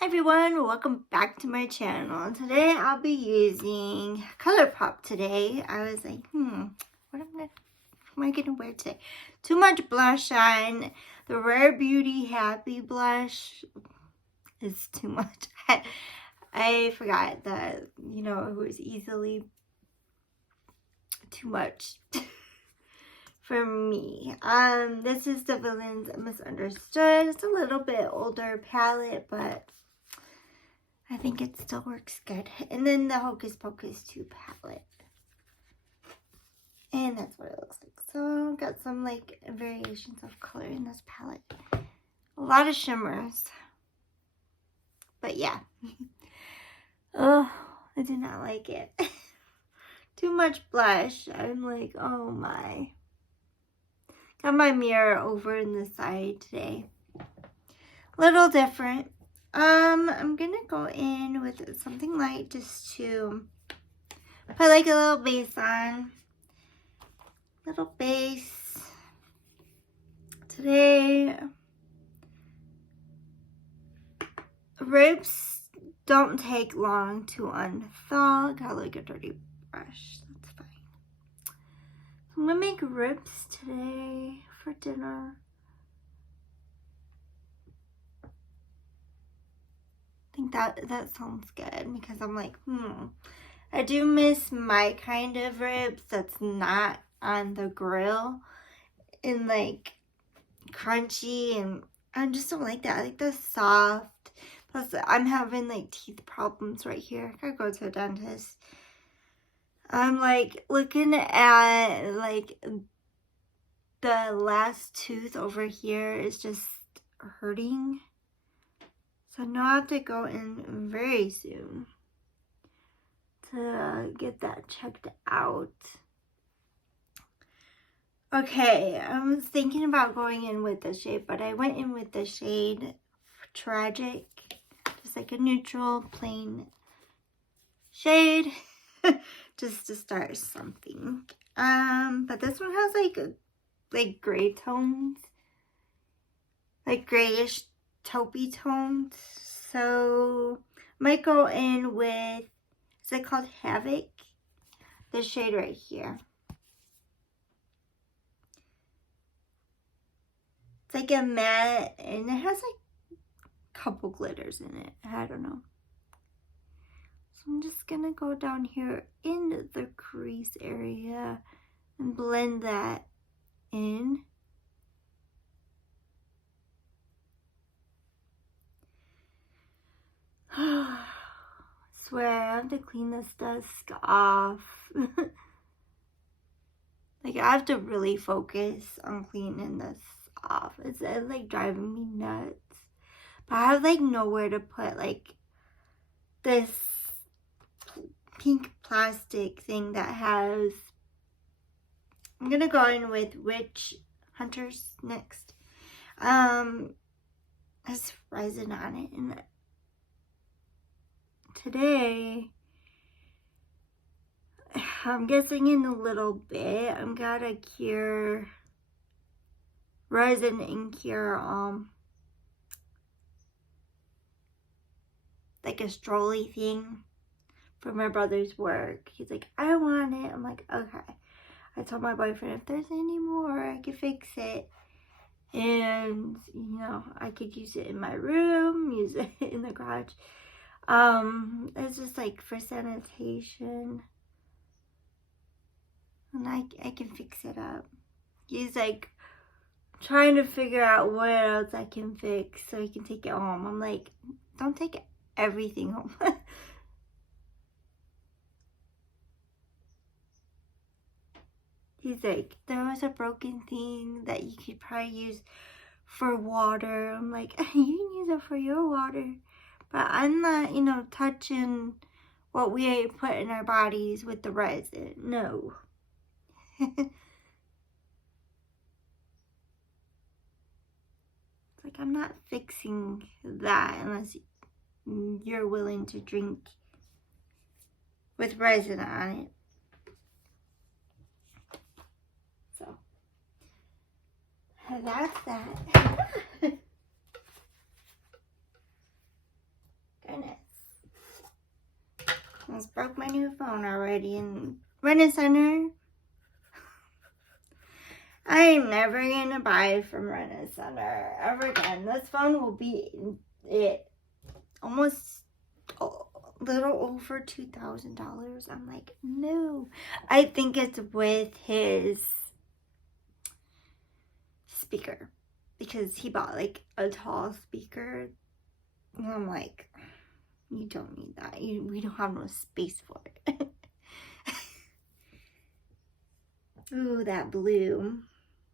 Hi everyone, welcome back to my channel. Today I'll be using Colourpop today. I was like, what am I gonna wear today? Too much blush on. The Rare Beauty Happy blush is too much. I forgot that, it was easily too much for me. This is the Villains Misunderstood. It's a little bit older palette, but I think it still works good. And then the Hocus Pocus 2 palette. And that's what it looks like. So I've got some like variations of color in this palette. A lot of shimmers. But yeah. Oh, I do not like it. Too much blush. I'm like, oh my. Got my mirror over in the side today. Little different. I'm gonna go in with something light just to put like a little base on. Little base. Today, ribs don't take long to unthaw. Got like a dirty brush. That's fine. I'm gonna make ribs today for dinner. I think that sounds good because I'm like, I do miss my kind of ribs that's not on the grill and like crunchy, and I just don't like that. I like the soft. Plus I'm having like teeth problems right here. I gotta go to a dentist. I'm like looking at like the last tooth over here is just hurting. So now I have to go in very soon to get that checked out. Okay, I was thinking about going in with the shade, but I went in with the shade Tragic. Just like a neutral, plain shade. Just to start something. But this one has like gray tones. Like grayish taupey tones. So I might go in with, is it called Havoc? The shade right here. It's like a matte and it has like a couple glitters in it. I don't know. So I'm just gonna go down here in the crease area and blend that in. I swear I have to clean this desk off. Like I have to really focus on cleaning this off. It's like driving me nuts. But I have like nowhere to put like this pink plastic thing that has, I'm gonna go in with Witch Hunters next. Has resin on it, and today I'm guessing in a little bit I'm gonna cure resin and cure like a strolly thing for my brother's work. He's like, I want it. I'm like, okay. I told my boyfriend if there's any more I could fix it, and I could use it in my room, use it in the garage. It's just like for sanitation, and I can fix it up. He's like trying to figure out what else I can fix so he can take it home. I'm like, don't take everything home. He's like, there was a broken thing that you could probably use for water. I'm like, you can use it for your water, but I'm not, touching what we put in our bodies with the resin. No. It's like, I'm not fixing that unless you're willing to drink with resin on it. So that's that. almost broke my new phone already. And Rent-A-Center, I am never gonna buy from Rent-A-Center ever again. This phone will be it almost a little over $2,000. I'm like, no. I think it's with his speaker because he bought like a tall speaker. And I'm like, you don't need that. We don't have no space for it. Ooh, that blue.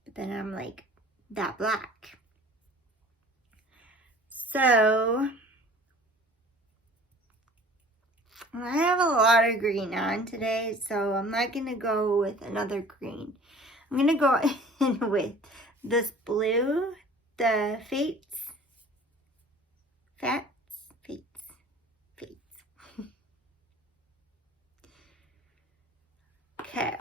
But then I'm like, that black. So I have a lot of green on today, so I'm not going to go with another green. I'm going to go in with this blue, the Fates. Okay.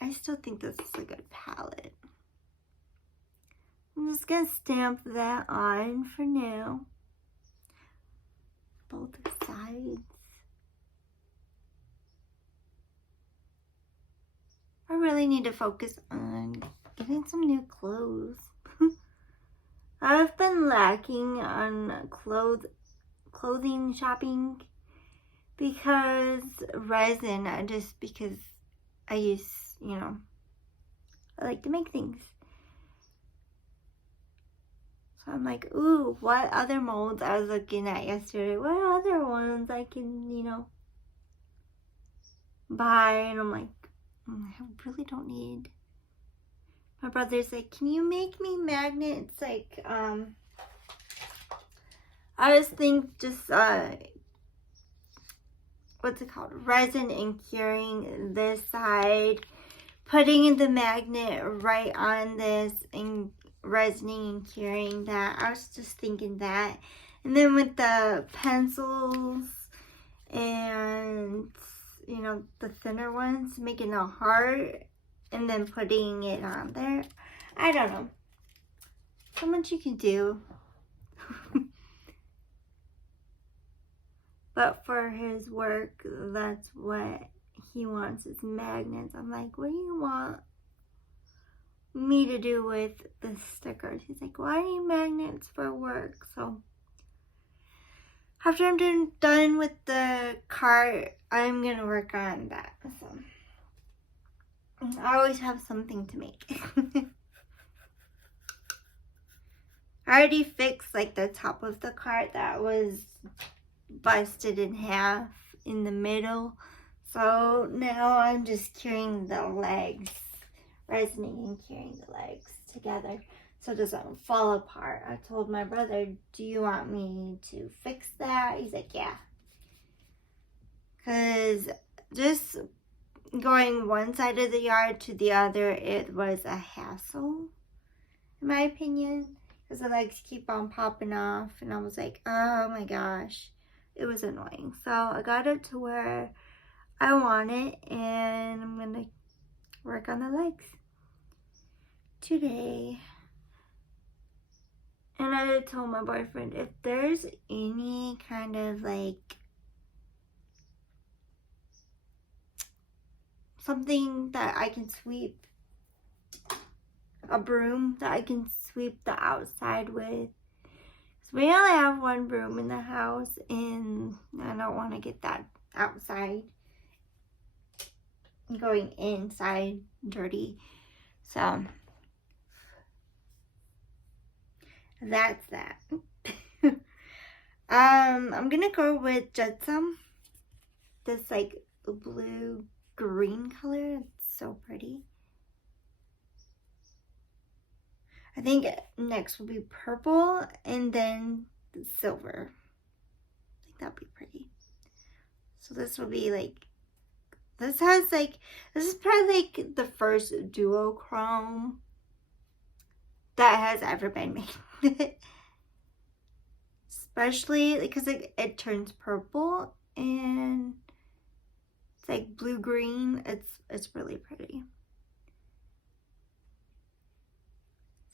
I still think this is a good palette. I'm just going to stamp that on for now. Both sides. I really need to focus on getting some new clothes. I've been lacking on clothing shopping because resin, because I use, I like to make things. So I'm like, ooh, what other molds I was looking at yesterday? What other ones I can, buy? And I'm like, I really don't need. My brother's like, can you make me magnets? Like, I was thinking just, what's it called? Resin and curing this side. Putting the magnet right on this and resining and curing that. I was just thinking that. And then with the pencils and, the thinner ones, making a heart and then putting it on there. I don't know. So much you can do. But for his work, that's what he wants is magnets. I'm like, what do you want me to do with the stickers? He's like, well, I need magnets for work. So after I'm done with the cart, I'm going to work on that. So I always have something to make. I already fixed like the top of the cart that was busted in half in the middle. So now I'm just curing the legs, resining and curing the legs together so it doesn't fall apart. I told my brother, do you want me to fix that? He's like, yeah. Because just going one side of the yard to the other, it was a hassle, in my opinion, because the legs keep on popping off. And I was like, oh my gosh, it was annoying. So I got it to where I want it, and I'm going to work on the legs today. And I told my boyfriend, if there's any kind of like something that I can sweep, a broom that I can sweep the outside with. So we only have one broom in the house, and I don't want to get that outside going inside dirty. So that's that. I'm gonna go with Jetsam. This like blue green color. It's so pretty. I think next will be purple and then silver. I think that'd be pretty. So this will be like, this is probably like the first duochrome that has ever been made. Especially because it turns purple and it's like blue-green. It's really pretty.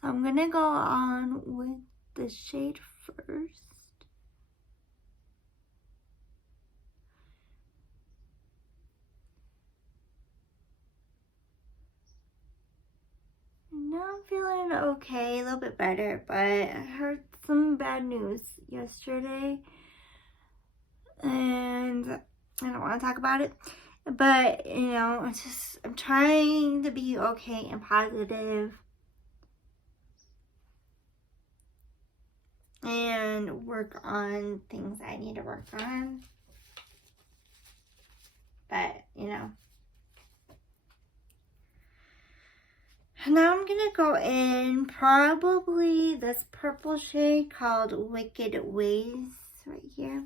So I'm gonna go on with the shade first. feeling okay, a little bit better, but I heard some bad news yesterday, and I don't want to talk about it, but, you know, it's just, I'm trying to be okay and positive and work on things I need to work on, but, you know. Now I'm gonna go in probably this purple shade called Wicked Ways right here.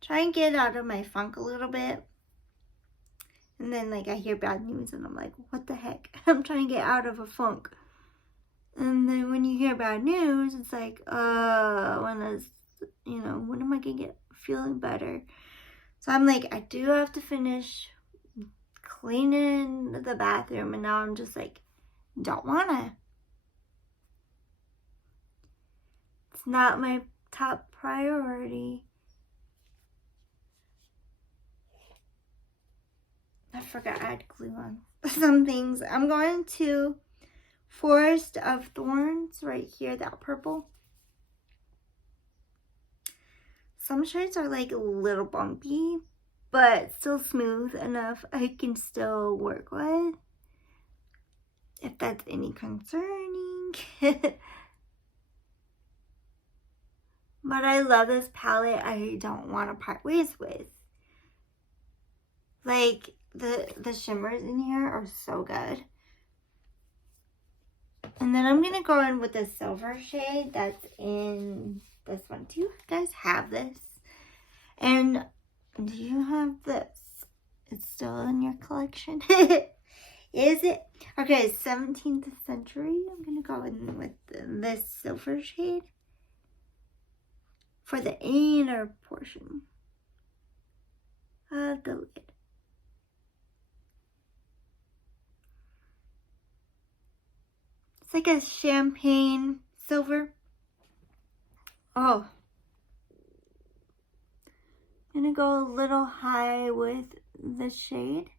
Try and get out of my funk a little bit. And then like I hear bad news and I'm like, what the heck? I'm trying to get out of a funk. And then when you hear bad news, it's like, when am I gonna get feeling better? So I'm like, I do have to finish cleaning the bathroom, and now I'm just like, don't wanna. It's not my top priority. I forgot I had glue on some things. I'm going to Forest of Thorns right here, that purple. Some shades are like a little bumpy, but still smooth enough I can still work with, if that's any concerning. But I love this palette. I don't want to part ways with. Like, the shimmers in here are so good. And then I'm going to go in with the silver shade that's in this one. Do you guys have this? And do you have this? It's still in your collection? Is it? Okay, 17th century. I'm going to go in with this silver shade for the inner portion of the lid. It's like a champagne silver. Oh. I'm going to go a little high with the shade.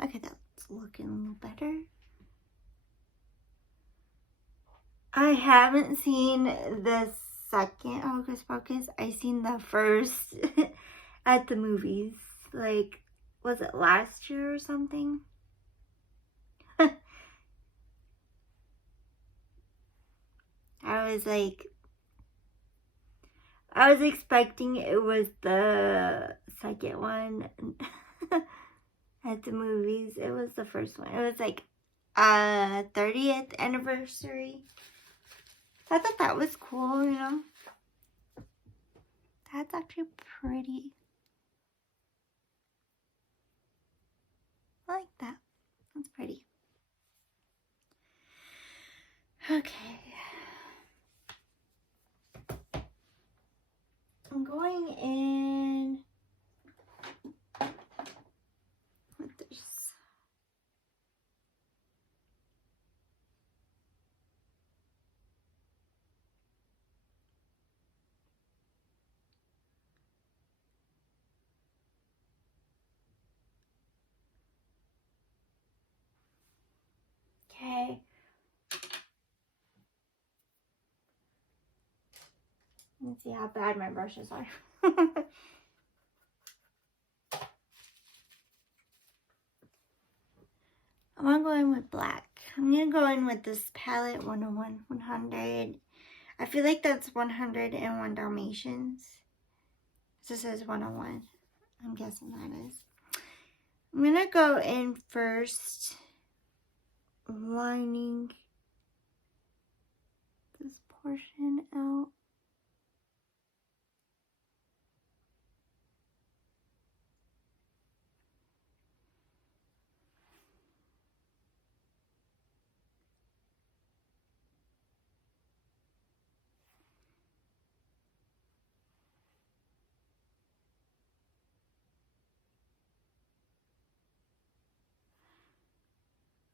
Okay, that's looking a little better. I haven't seen the second Hocus Pocus. I seen the first at the movies. Like, was it last year or something? I was expecting it was the second one at the movies. It was the first one. It was like 30th anniversary. I thought that was cool, you know. That's actually pretty. I like that. That's pretty. Okay. I'm going in with this. Okay. Let's see how bad my brushes are. I'm going to go in with black. I'm going to go in with this palette 101, 100. I feel like that's 101 Dalmatians. This says 101. I'm guessing that is. I'm going to go in first, lining this portion out.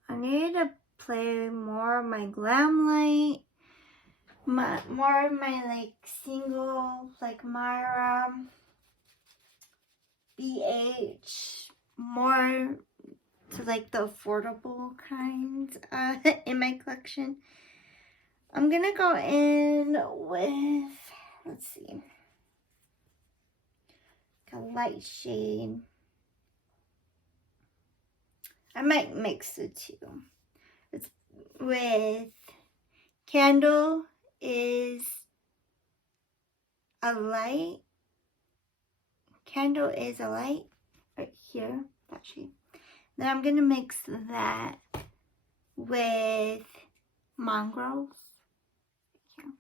I need to play more of my glam light more of my like single, like Mara, BH, more to like the affordable kinds in my collection. I'm gonna go in with, let's see, a light shade. I might mix the two. It's with Candle is a light. Candle is a light right here, that shade. Then I'm gonna mix that with Mongrels. Here.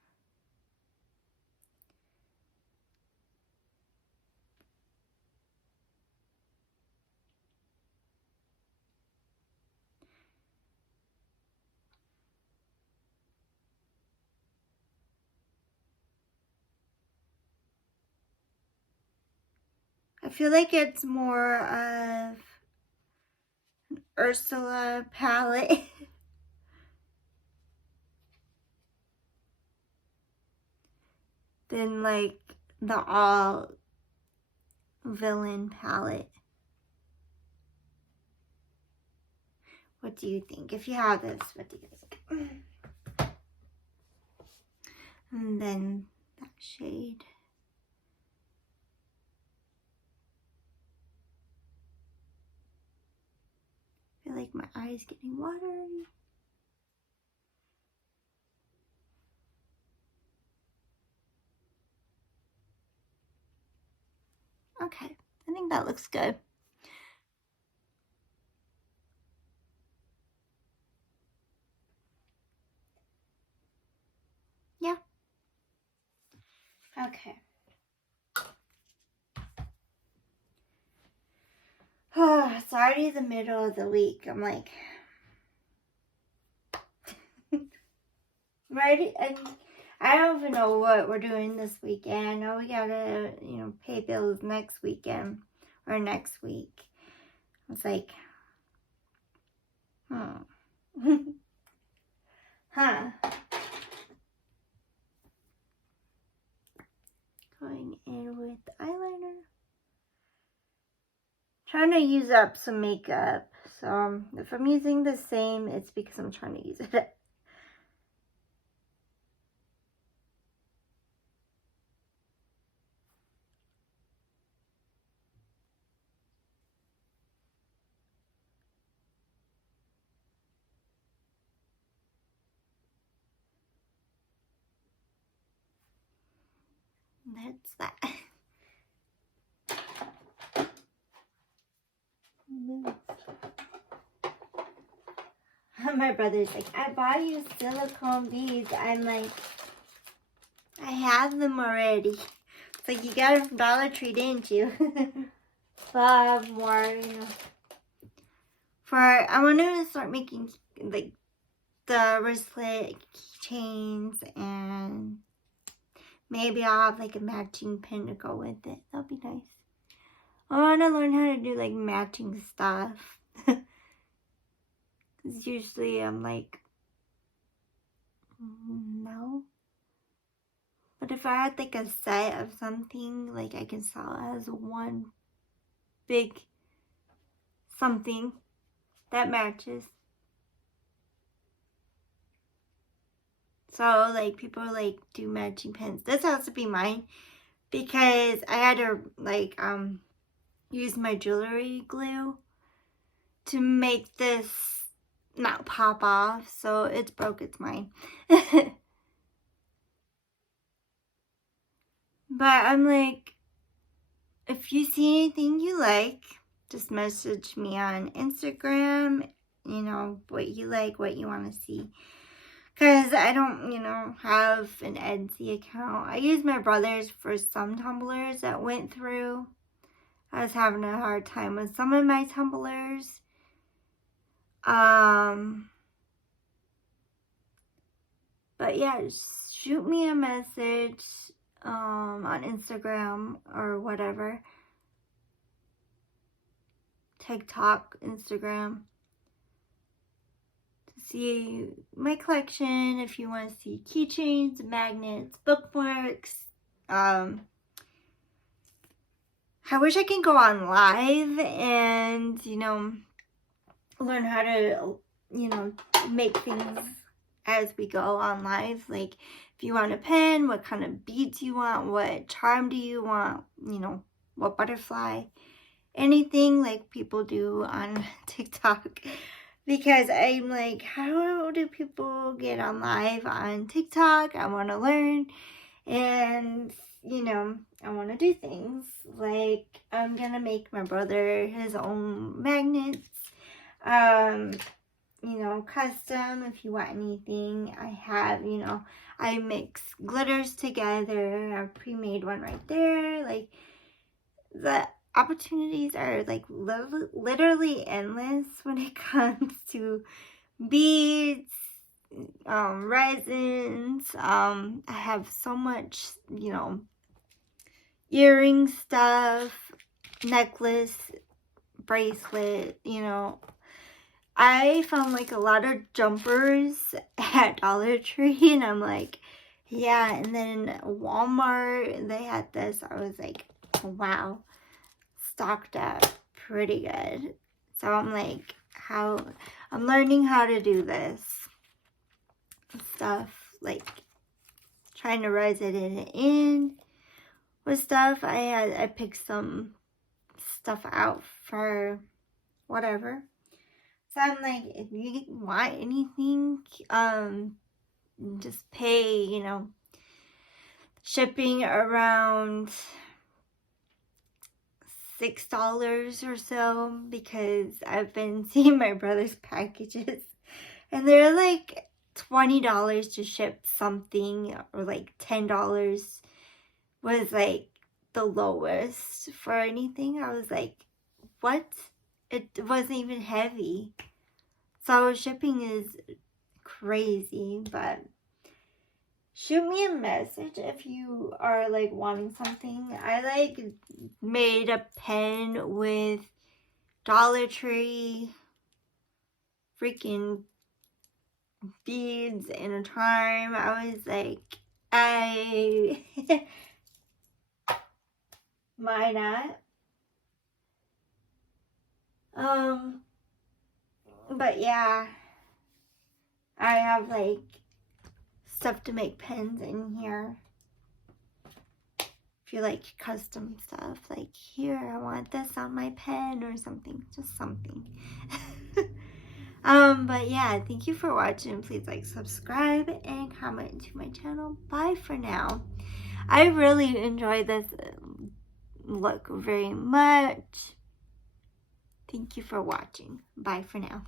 I feel like it's more of Ursula palette than like the all villain palette. What do you think? If you have this, what do you think? And then that shade. I feel like my eye's getting watery. Okay, I think that looks good. Yeah. Okay. Oh, it's already the middle of the week. I'm like, right? And I don't even know what we're doing this weekend. I know we gotta, pay bills next weekend or next week. It's like, huh. Going in with eyeliner. Trying to use up some makeup. So if I'm using the same, it's because I'm trying to use it. That's that. My brother's like, I bought you silicone beads. I'm like, I have them already. It's like, you got it from Dollar Tree, didn't you? But I have more, I want to start making like the wristlet keychains, and maybe I'll have like a matching pin to go with it. That'll be nice. I want to learn how to do like matching stuff. Because usually I'm like, no. But if I had like a set of something, like I can sell it as one big something that matches. So like people like do matching pins. This has to be mine because I had to like use my jewelry glue to make this not pop off. So it's broke, it's mine. But I'm like, if you see anything you like, just message me on Instagram, what you like, what you want to see. Because I don't, have an Etsy account. I use my brother's for some tumblers that went through. I was having a hard time with some of my tumblers. But yeah, shoot me a message on Instagram or whatever. TikTok, Instagram. see my collection, if you want to see keychains, magnets, bookmarks. I wish I can go on live and, you know, learn how to, you know, make things as we go on live. Like, if you want a pen, what kind of beads you want, what charm do you want, you know, what butterfly, anything like people do on TikTok. Because I'm like, how do people get on live on TikTok? I want to learn, and, you know, I want to do things. Like, I'm going to make my brother his own magnets. You know, custom, if you want anything. I have, you know, I mix glitters together. I've pre-made one right there. Like, the opportunities are like literally endless when it comes to beads, resins. I have so much, you know, earring stuff, necklace, bracelet, you know. I found like a lot of jumpers at Dollar Tree, and I'm like, yeah. And then Walmart, they had this. I was like, wow, stocked up pretty good. So I'm like, I'm learning how to do this stuff, like trying to resin it in with stuff. I picked some stuff out for whatever. So I'm like, if you want anything, just pay, you know, shipping around $6 or so, because I've been seeing my brother's packages and they're like $20 to ship something, or like $10 was like the lowest for anything. I was like, what? It wasn't even heavy. So shipping is crazy. But shoot me a message if you are like wanting something. I like made a pen with Dollar Tree freaking beads and a charm. I was like, why not? But yeah, I have like stuff to make pens in here. If you like custom stuff, like, here, I want this on my pen or something, just something. But yeah, thank you for watching. Please like, subscribe, and comment to my channel. Bye for now. I really enjoyed this look very much. Thank you for watching. Bye for now.